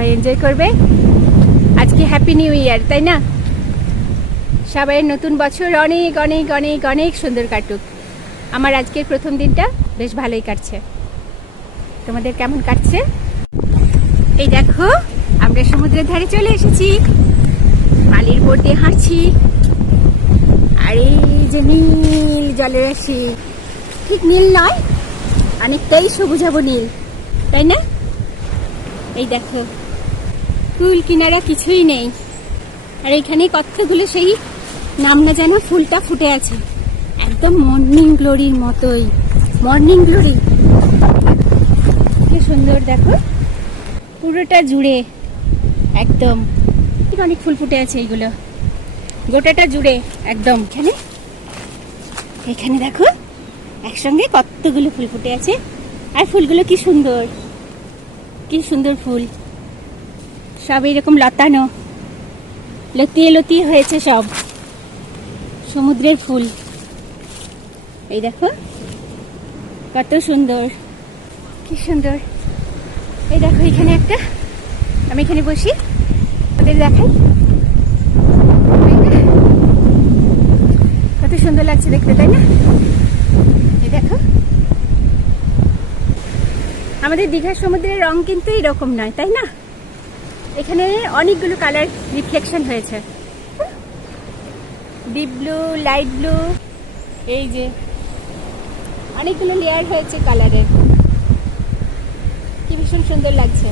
সবাই এনজয় করবে। আজকে হ্যাপি নিউ ইয়ার তাই না? সবাই নতুন বছর অনেক অনেক অনেক অনেক সুন্দর কাটুক। আমার আজকের প্রথম দিনটা বেশ ভালোই কাটছে। তোমাদের কেমন কাটছে? এই দেখো, আমরা সমুদ্রের ধারে চলে এসেছি। বালির উপর দিয়ে হাঁটছি। আর এই যে নীল জলের রাশি, ঠিক নীল নয়, অনেকটাই সবুজাব নীল, তাই না? এই দেখো। ফুল কিনারা কিছুই নেই। আর এখানে কতগুলো সেই নাম না যেন ফুলটা ফুটে আছে। একদম মর্নিং গ্লোরির মতোই। মর্নিং গ্লোরি কি সুন্দর, দেখো। পুরোটা জুড়ে, একদম। অনেক ফুল ফুটে আছে এইগুলো। গোটাটা জুড়ে, একদম। এখানে? এখানে দেখো, একসঙ্গে কতগুলো ফুল ফুটে আছে। আর ফুলগুলো কি সুন্দর। কি সুন্দর ফুল। সব এরকম লতানো। লতিয়ে লতিয়ে হয়েছে সব। সমুদ্রের ফুল। এই দেখো, কত সুন্দর। কি সুন্দর। এই দেখো, এখানে একটা। আমি এখানে বসি, ওদের দেখাই। কত সুন্দর লাগছে দেখতে, তাই না? এই দেখো। আমাদের দীঘার সমুদ্রের রং কিন্তু এরকম নয়, তাই না? এখানে অনেকগুলো কালার রিফ্লেকশন হয়েছে। ডিপ ব্লু, লাইট ব্লু, এই যে। অনেকগুলো লেয়ার হয়েছে কালারের। কি ভীষণ সুন্দর লাগছে।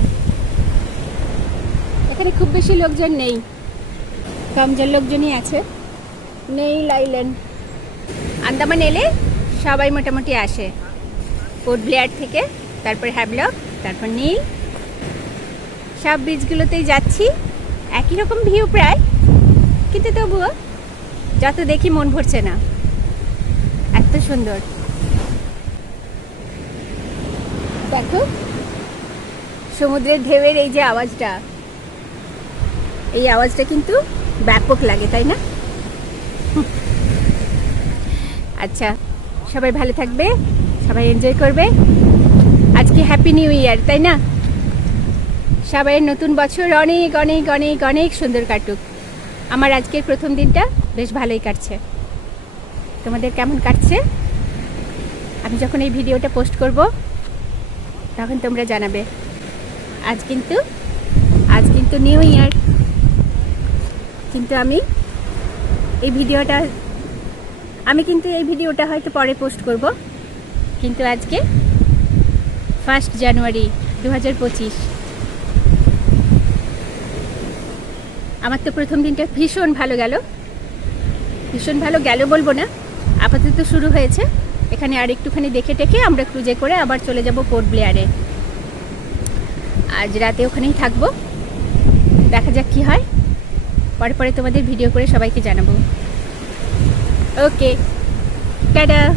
এখানে খুব বেশি লোকজন নেই। কমজন লোকজনই আছে। নেই লাইল্যান্ড আন্দামান এলে সবাই মোটামুটি আসে। পোর্ট ব্লেয়ার থেকে, তারপর হ্যাবলক তারপর নীল সব বীজগুলোতেই যাচ্ছি। একই রকম ভিউ প্রায়। কিন্তু তবুও যত দেখি মন ভরছে না। এত সুন্দর। দেখো, সমুদ্রের ঢেউয়ের এই যে আওয়াজটা। এই আওয়াজটা কিন্তু ব্যাপক লাগে, তাই না? আচ্ছা সবাই ভালো থাকবে, সবাই এনজয় করবে। আজকে হ্যাপি নিউ ইয়ার তাই না? সবাই নতুন বছর অনেক অনেক অনেক অনেক সুন্দর কাটুক। আমার আজকের প্রথম দিনটা বেশ ভালোই কাটছে। তোমাদের কেমন কাটছে? আমি যখন এই ভিডিওটা পোস্ট করব, তখন তোমরা জানাবে। আজ কিন্তু আজ কিন্তু নিউ ইয়ার। কিন্তু আমি এই ভিডিওটা, আমি কিন্তু এই ভিডিওটা হয়তো পরে পোস্ট করব। কিন্তু আজকে ফার্স্ট জানুয়ারি দু হাজার পঁচিশ। আমার তো প্রথম দিনটা ভীষণ ভালো গেল। ভীষণ ভালো গেল বলব না। আপাতত শুরু হয়েছে। এখানে আর একটুখানি দেখে টেকে আমরা ক্রুজে করে আবার চলে যাব পোর্ট ব্লেয়ারে। আজ রাতে ওখানেই থাকব। দেখা যাক কি হয়। পরে পরে তোমাদের ভিডিও করে সবাইকে জানাব। Okay, tata.